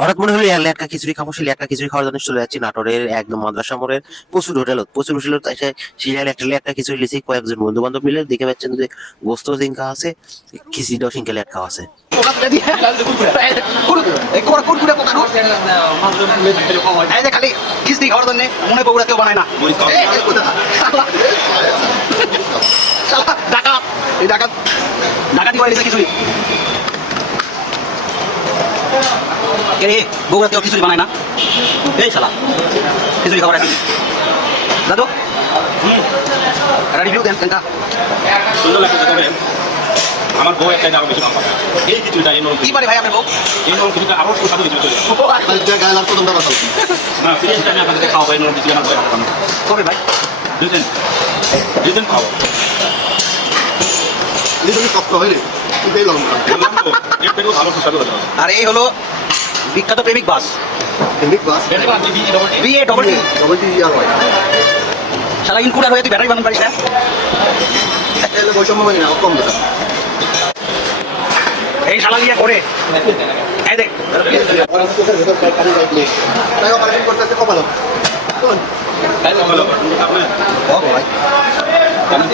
হঠাৎ মনে হলো লেটকা খিচুড়ি খাবো, সেই লেটকা খিচুড়ি খাওয়ার জন্য চলে যাচ্ছি নাটোরের একদম মাদ্রাসা মোড়ের প্রচুর হোটেল এসে সিরিয়াল একটা লেটকা খিচুড়ি লিখি কয়েকজন বন্ধু বান্ধব মিলে দেখে পাচ্ছেন যে গোস্ত সিংকা আছে, খিচুড়িটাও সিংকা লেটকা আছে। খালি খিচড়ি খাওয়ার জন্য মনে বগুড়া কেউ বানায় না। ডাকাত এই ডাকাত ডাকাতি করে খিচুড়ি বগুড়া কেউ খিচুড়ি বানায় না। এই শালা খিচুড়ি খাবার আছে দাদু। রিভিউ দেন কেনটা সুন্দর লাগছে। তবে আমার বউ একটা আরো বেশি ভালো পাবে এই খিচুড়িটা। এই নরম কি পারে ভাই আপনার বউ? এই নরম খিচুড়িটা আরো সুস্বাদু খিচুড়ি তৈরি না সিরিয়াসলি আমি আপনাদেরকে খাওয়াবো। এই নরম খিচুড়ি আমার বউ খাওয়ানো কবে ভাই? দুদিন খাওয়াবো। বললাম তো এর থেকেও ভালো সুস্বাদু হতে হবে। আর এই হলো বিখ্যাত প্রেমিক বাস বিএ ডবল টি। শালা ইনকুলার হয়ে তুই ব্যাটারি বানান পারিস না। এই শালা লিয়া করে এই দেখ তাই তো ভালো আপনার